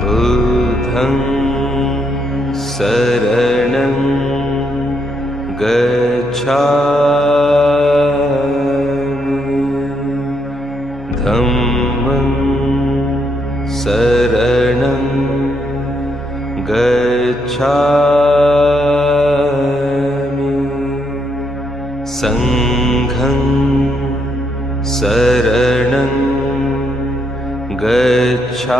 बुद्धं शरणं गच्छामि धम्मं शरणं गच्छामि संघं शरणं गच्छामि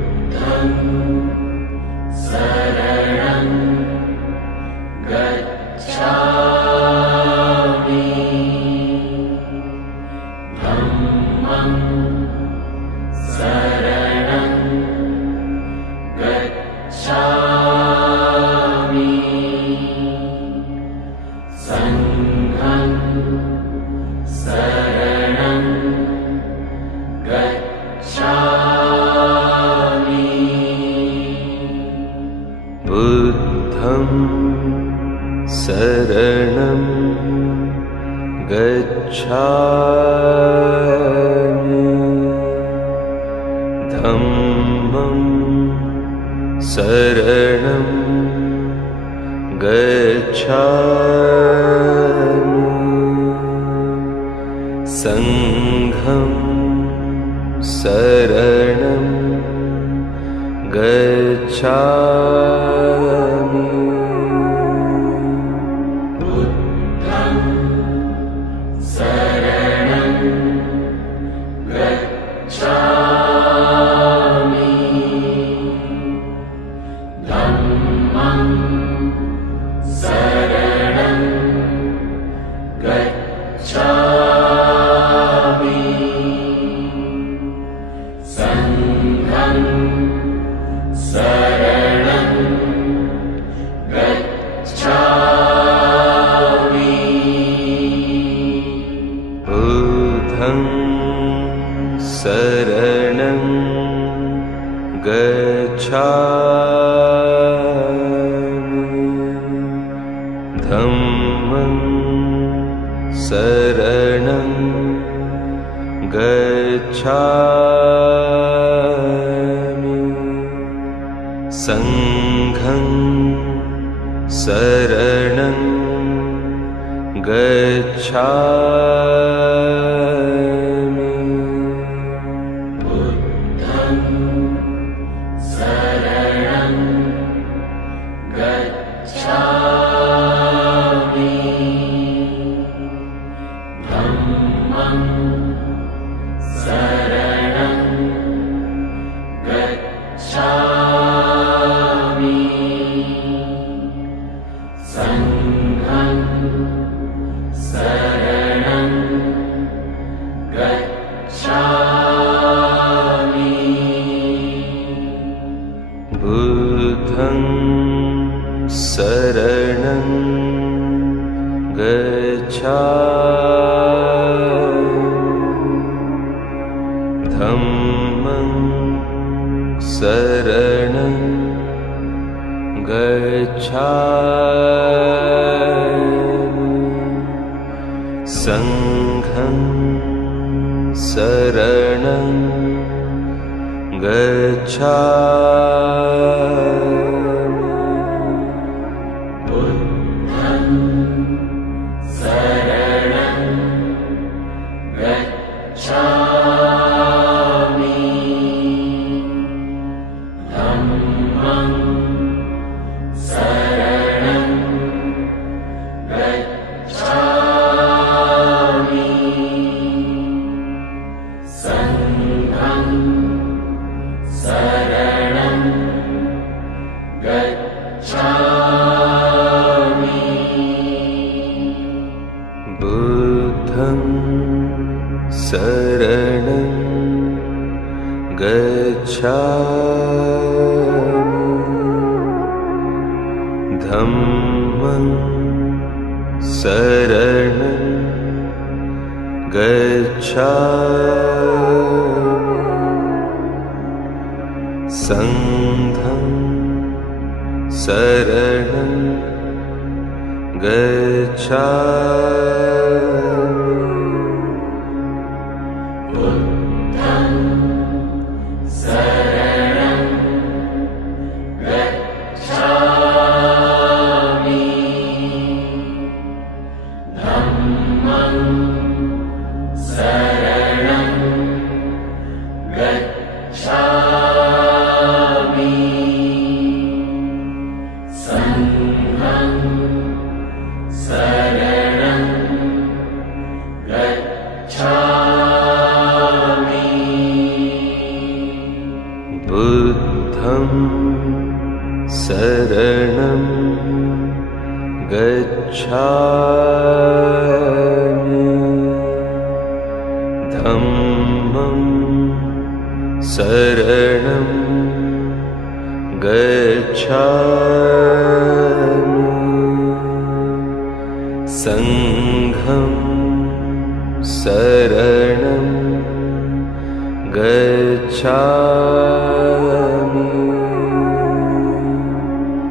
बुद्धं शरणं गच्छामि धम्मं शरणं गच्छामि संघं शरणं गच्छामि बुद्धं शरणं गच्छामि धम्मं शरणं गच्छामि संघं शरणं गच्छामि बुद्धं शरणं गच्छामि धम्मं शरणं गच्छामि संघं शरणं गच्छामि बुद्धं शरणं गच्छामि धम्मं शरणं गच्छामि संघं शरणं गच्छामि बुद्धं शरणं गच्छामि धम्मं शरणं गच्छामि संघं शरणं गच्छामि बुद्धं शरणं गच्छामि धम्मं शरणं गच्छामि संघं शरणं गच्छामि बुद्धं शरणं गच्छामि धम्मं शरणं गच्छामि संघं शरणं गच्छामि बुद्धं शरणं गच्छामि धम्मं शरणं गच्छामि संघं शरणं गच्छामि शरणं गच्छामि बुद्धं शरणं गच्छामि धम्मं शरणं गच्छामि संघं शरणं गच्छामि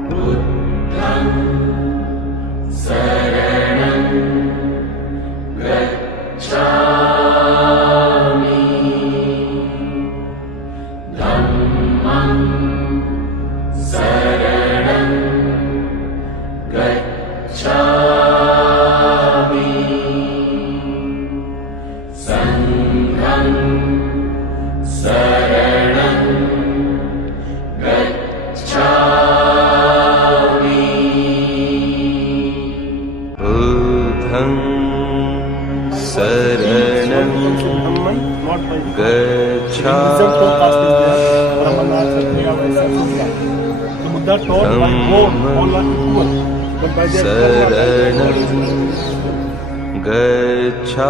बुद्धं शरणं गच्छामि धम्मं शरणं गच्छामि संघं शरणं गच्छामि बुद्धं शरणं गच्छामि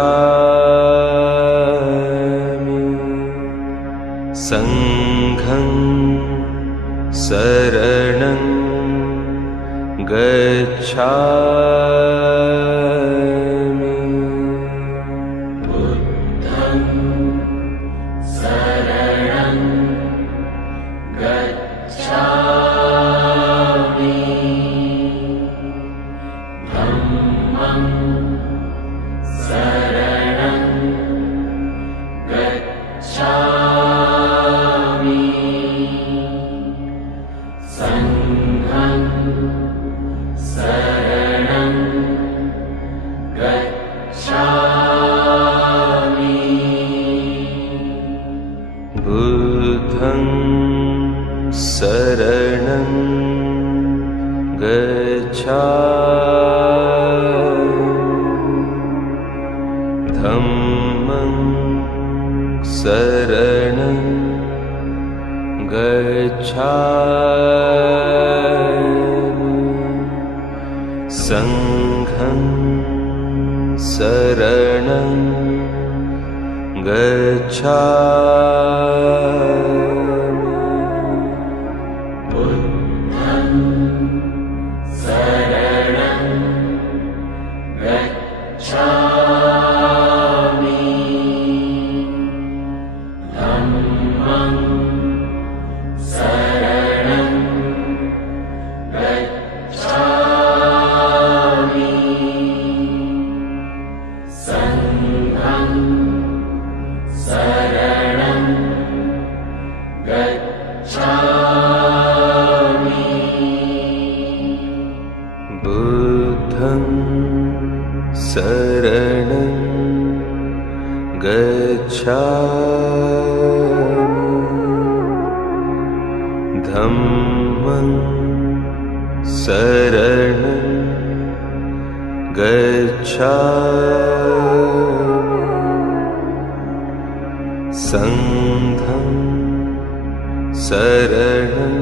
संघं शरणं गच्छामि बुद्धं शरणं गच्छामि धम्मं शरणं गच्छामि संघं शरणं गच्छामि बुद्धं शरणं गच्छामि धम्मं शरणं गच्छामि संघं शरणं गच्छामि बुद्धं शरणं गच्छामि धम्मं शरणं गच्छामि संघं शरणं गच्छामि बुद्धं शरणं गच्छामि धम्मं शरणं गच्छामि संघं शरणं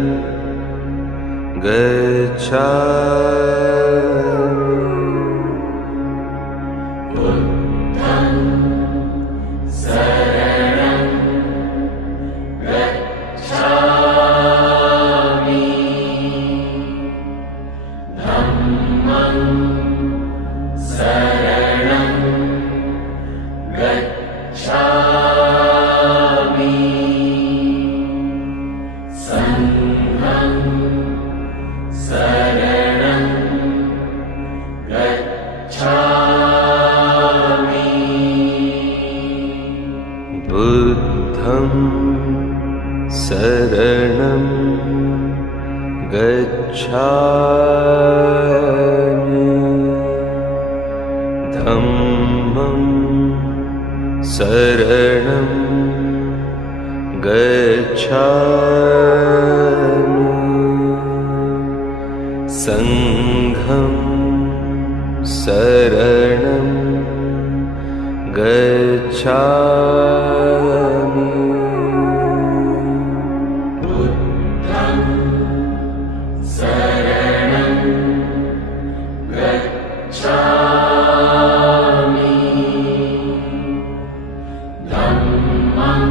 गच्छामि बुद्धं शरणं गच्छामि धम्मं शरणं गच्छामि संघं शरणं गच्छामि बुद्धं शरणं गच्छामि संघं शरणं गच्छामि बुद्धं शरणं गच्छामि धम्मं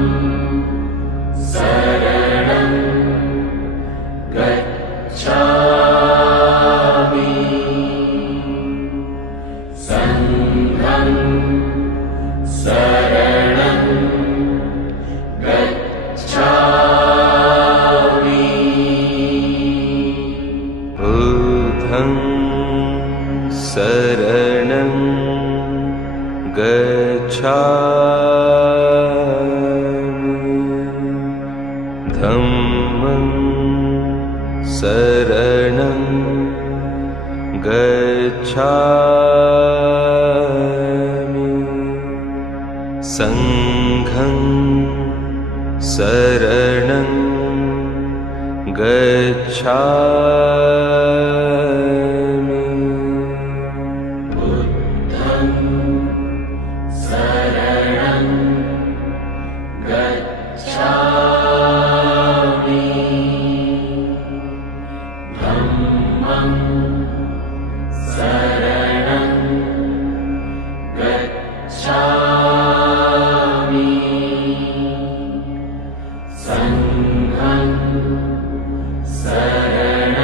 शरणं गच्छामि संघं शरणं गच्छामि बुद्धं शरणं गच्छामि धम्मं शरणं गच्छामि संघं शरणं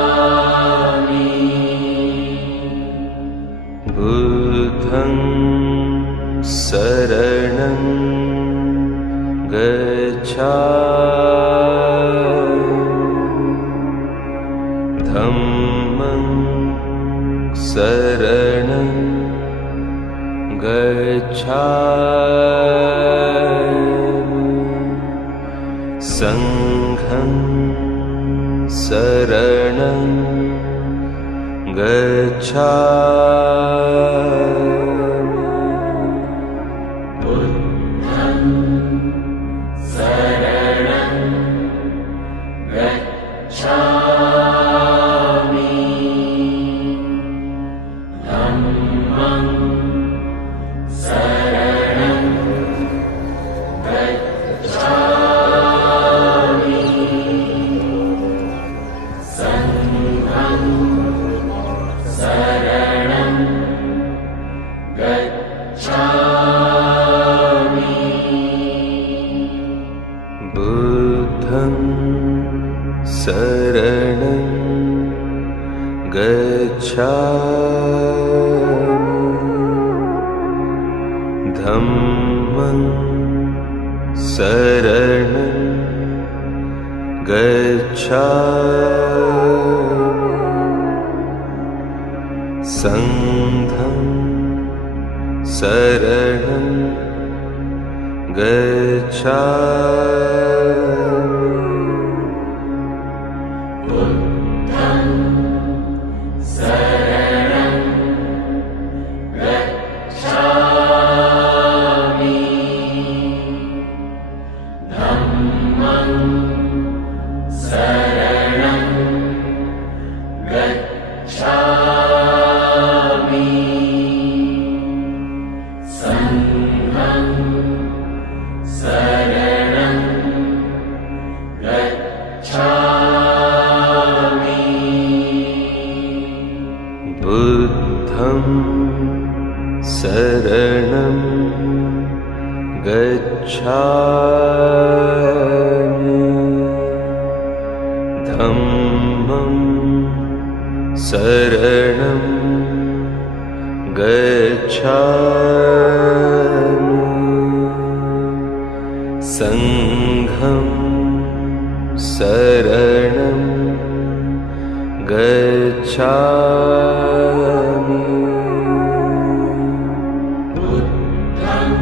गच्छामि बुद्धं शरणं गच्छामि धम्मं शरणं गच्छामि संघं शरणं गच्छामि बुद्धं शरणं गच्छामि धम्मं शरणं गच्छामि संघं शरणं गच्छामि बुद्धं शरणं गच्छामि धम्मं शरणं गच्छामि संघं शरणं गच्छामि बुद्धं शरणं गच्छामि धम्मं शरणं गच्छामि संघं शरणं गच्छामि बुद्धं शरणं गच्छामि धम्मं शरणं गच्छामि संघं शरणं गच्छामि बुद्धं शरणं गच्छामि धम्मं शरणं गच्छामि संघं शरणं गच्छामि बुद्धं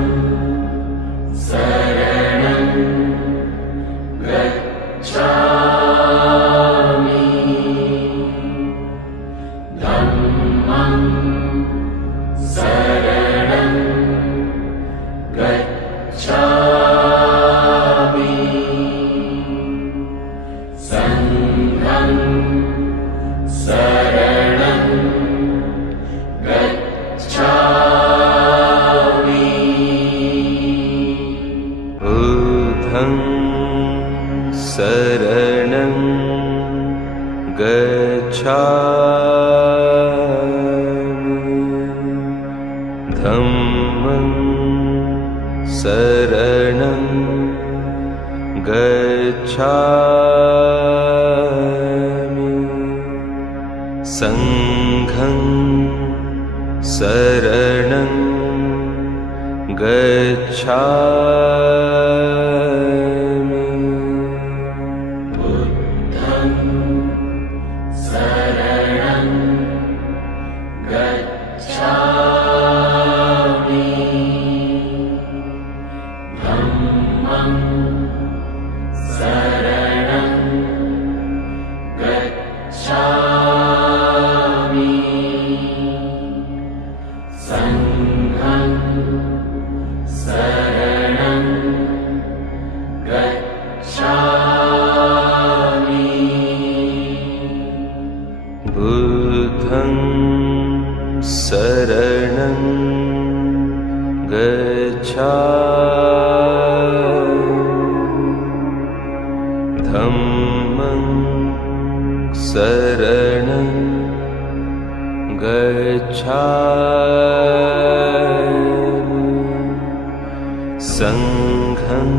शरणं गच्छामि धम्मं शरणं गच्छामि संघं गच्छामि धम्मं शरणं गच्छामि संघं शरणं गच्छामि बुद्धं शरणं गच्छामि धम्मं शरणं गच्छामि संघं शरणं गच्छामि बुद्धं शरणं गच्छामि धम्मं शरणं गच्छामि संघं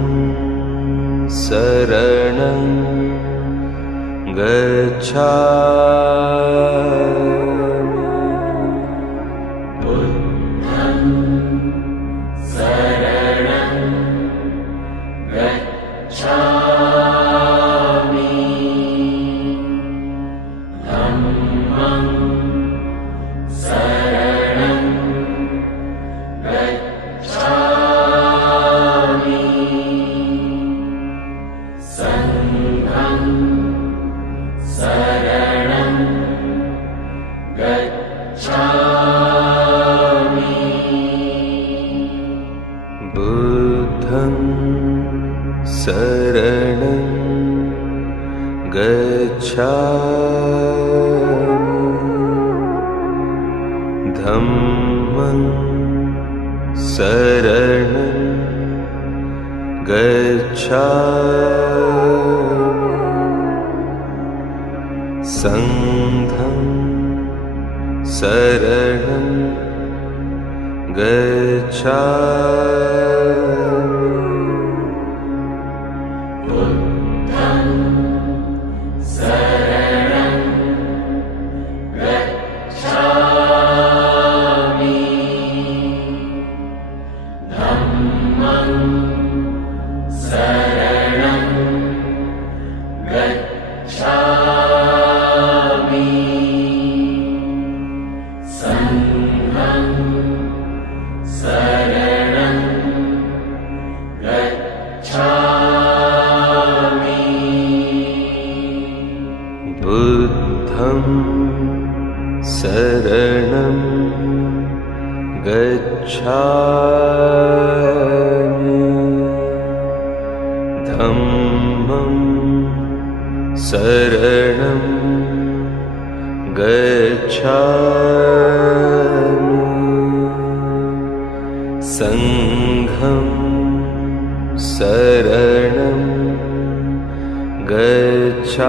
शरणं गच्छामि बुद्धं शरणं गच्छामि धम्मं शरणं गच्छामि संघं शरणं गच्छामि बुद्धं शरणं गच्छामि धम्मं शरणं गच्छामि संघं शरणं गच्छामि बुद्धं शरणं गच्छामि धम्मं शरणं गच्छामि संघं शरणं गच्छामि बुद्धं शरणं गच्छामि धम्मं शरणं गच्छामि संघं शरणं गच्छामि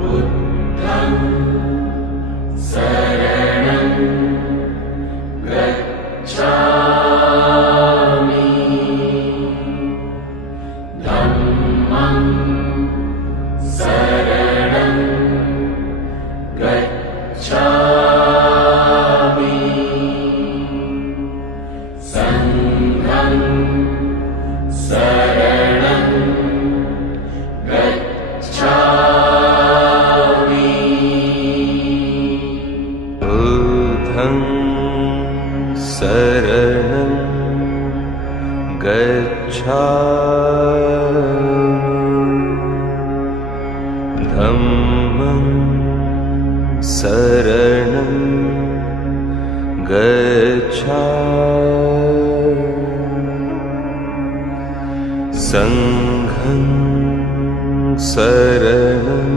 बुद्धं शरणं गच्छामि धम्मं शरणं गच्छामि संघं शरणं गच्छामि बुद्धं शरणं गच्छामि धम्मं शरणं गच्छामि संघं शरणं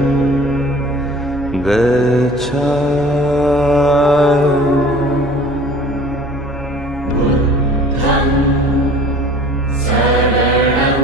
गच्छामि बुद्धं शरणं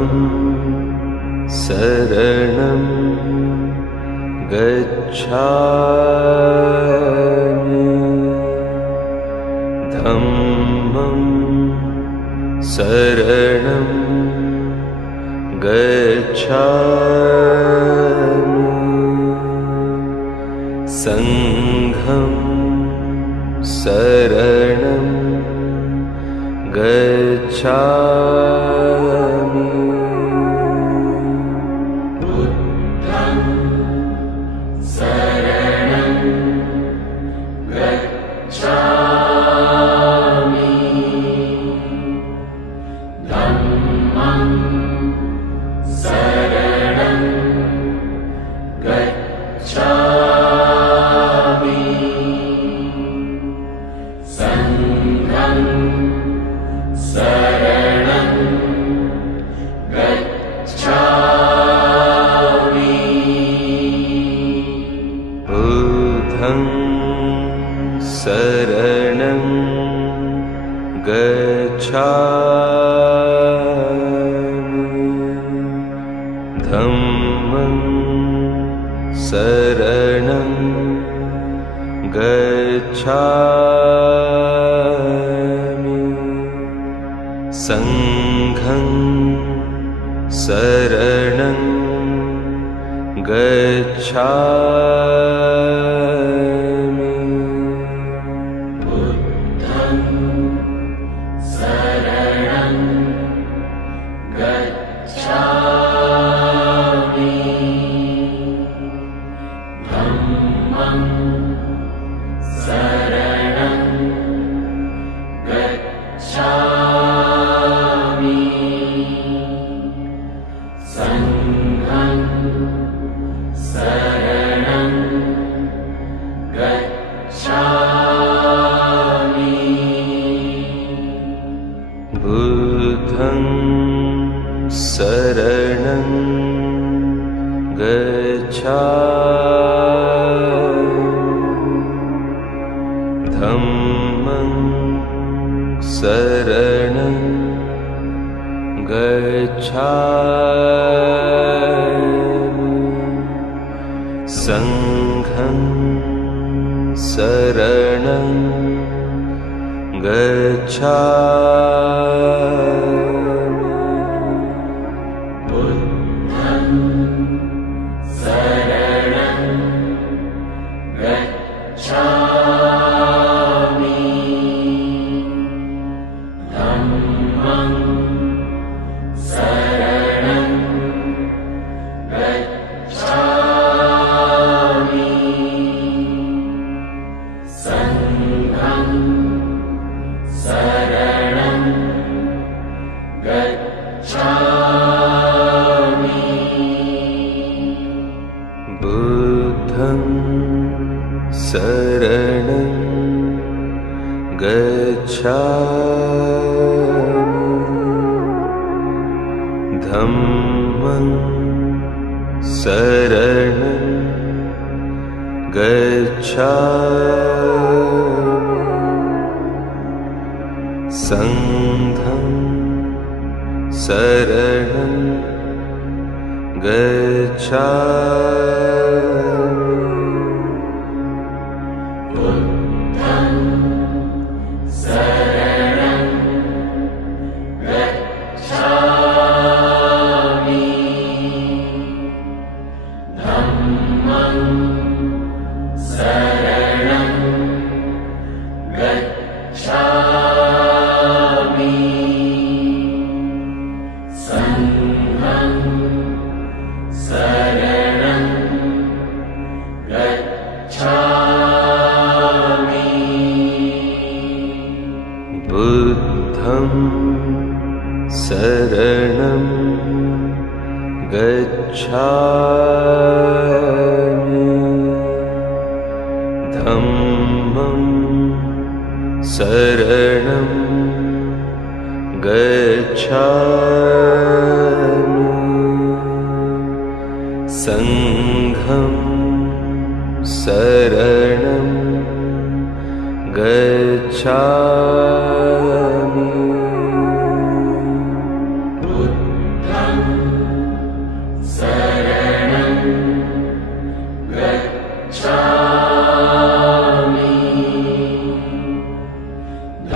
धम्मं शरणं गच्छामि धम्मं शरणं गच्छामि संघं शरणं गच्छामि बुद्धं शरणं गच्छामि धम्मं शरणं गच्छामि संघं शरणं गच्छामि बुद्धं शरणं गच्छामि धम्मं शरणं गच्छामि संघं शरणं गच्छामि बुद्धं शरणं गच्छामि धम्मं शरणं गच्छामि संघं शरणं गच्छामि बुद्धं शरणं गच्छामि धम्मं शरणं गच्छामि संघं शरणं गच्छामि बुद्धं शरणं गच्छामि धम्मं शरणं गच्छामि संघं शरणं गच्छामि बुद्धं शरणं गच्छामि धम्मं शरणं गच्छामि संघं शरणं गच्छामि बुद्धं शरणं गच्छामि धम्मं शरणं गच्छामि संघं शरणं गच्छामि बुद्धं शरणं गच्छामि धम्मं शरणं गच्छामि संघं शरणं गच्छामि बुद्धं शरणं गच्छामि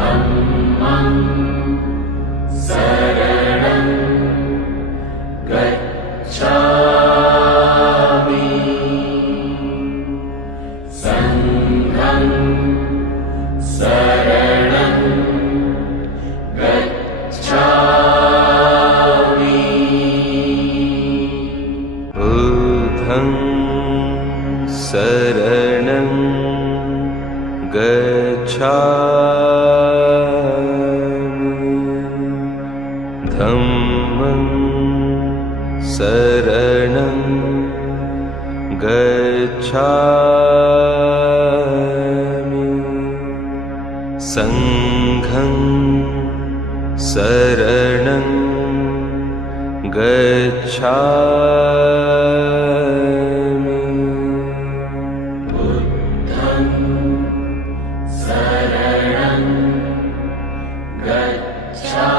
धम्मं शरणं गच्छामि संघं शरणं गच्छामि बुद्धं शरणं गच्छामि धम्मं शरणं गच्छामि संघं शरणं गच्छामि बुद्धं शरणं गच्छामि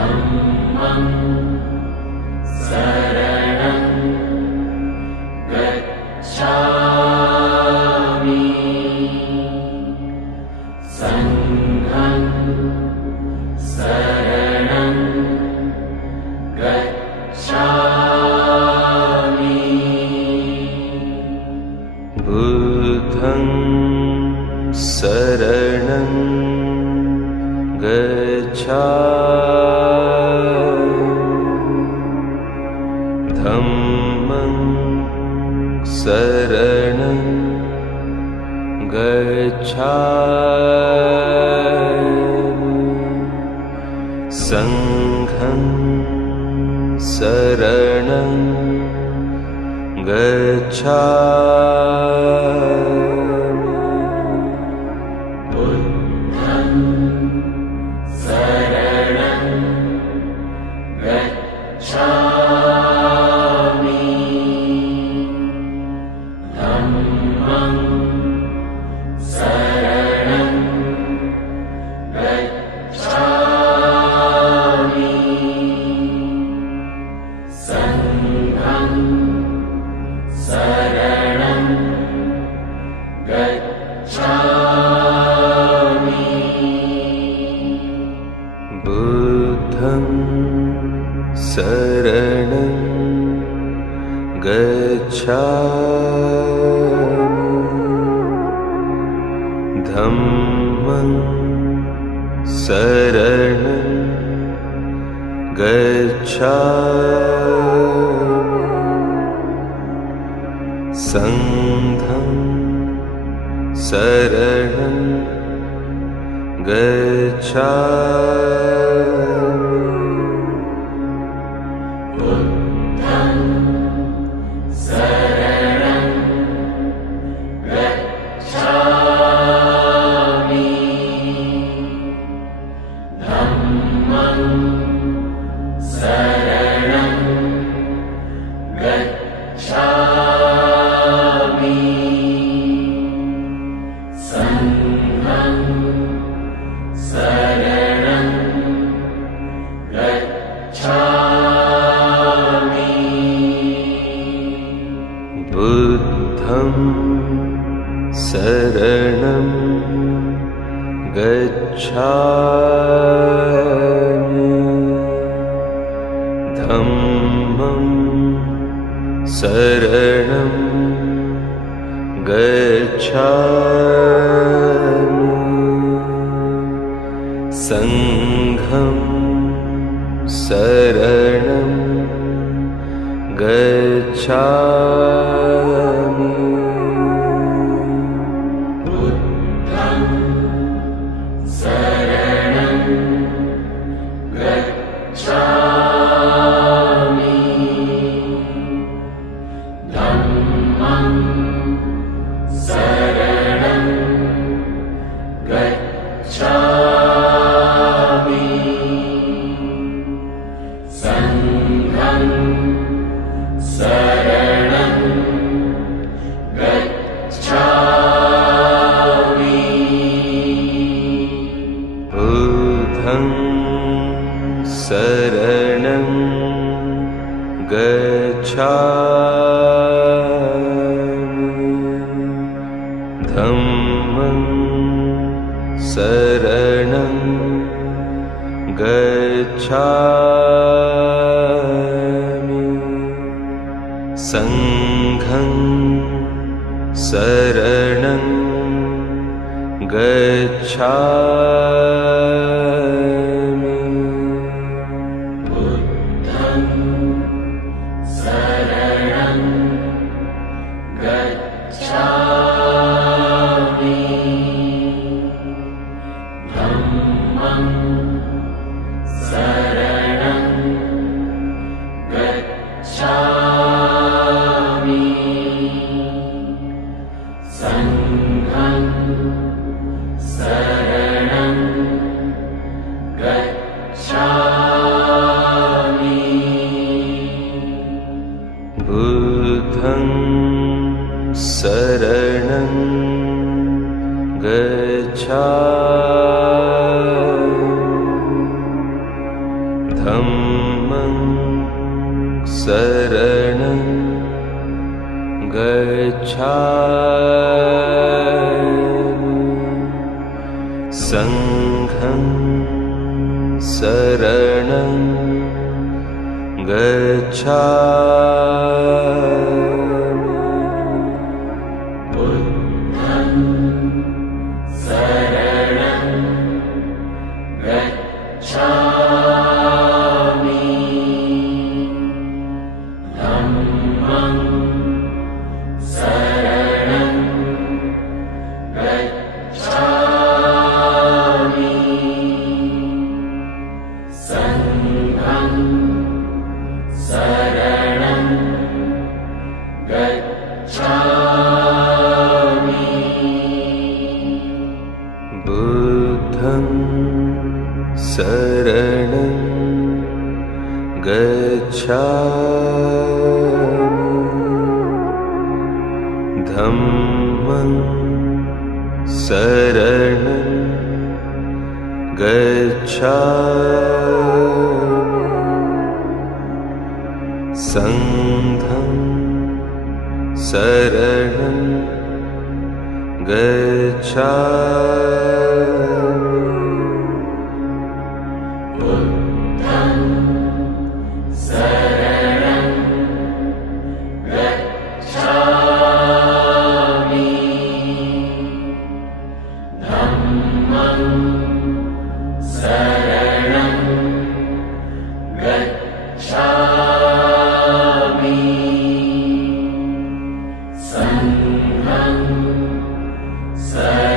धम्मं शरणं गच्छामि संघं शरणं गच्छामि बुद्धं शरणं गच्छामि धम्मं शरणं गच्छामि संघं शरणं गच्छामि बुद्धं शरणं गच्छामि धम्मं शरणं गच्छामि संघं शरणं गच्छामि बुद्धं शरणं गच्छामि धम्मं शरणं गच्छामि संघं शरणं गच्छामि बुद्धं शरणं गच्छामि धम्मं शरणं गच्छामि संघं शरणं गच्छामि बुद्धं शरणं गच्छामि धम्मं शरणं गच्छामि संघं शरणं गच्छामि बुद्धं शरणं गच्छामि धम्मं शरणं गच्छामि संघं शरणं शरणं गच्छामि धम्मं शरणं गच्छामि संघं शरणं गच्छामि बुद्धं शरणं गच्छामि धम्मं शरणं गच्छामि संघं शरणं गच्छामि बुद्धं शरणं गच्छामि धम्मं शरणं गच्छामि संघं शरणं गच्छामि बुद्धं शरणं गच्छामि धम्मं शरणं गच्छामि संघं शरणं गच्छामि बुद्धं शरणं गच्छामि धम्मं शरणं गच्छामि संघं शरणं गच्छामि बुद्धं शरणं गच्छामि धम्मं शरणं गच्छामि संघं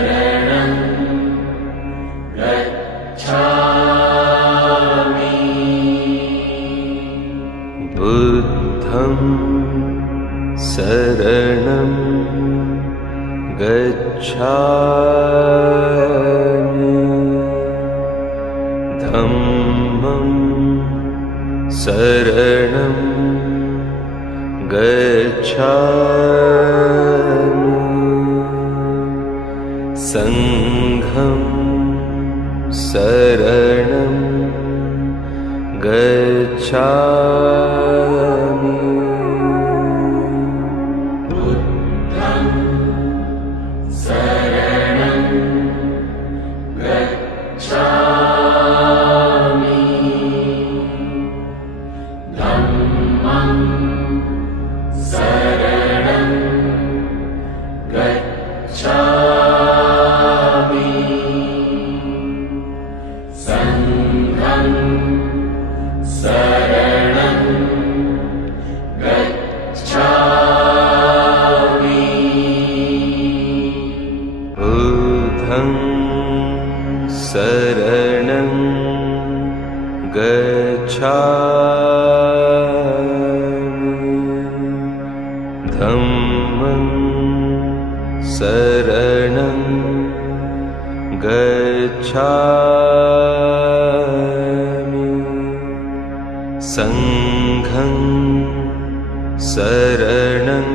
शरणं गच्छामि बुद्धं शरणं गच्छामि धम्मं शरणं गच्छामि संघं शरणं गच्छामि बुद्धं शरणं गच्छामि धम्मं शरणं गच्छामि संघं शरणं गच्छामि बुद्धं शरणं गच्छामि धम्मं शरणं गच्छामि संघं शरणं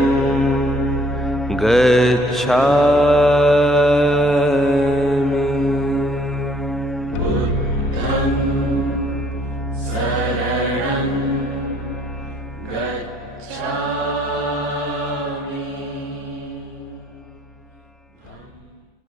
गच्छामि बुद्धं गच्छामि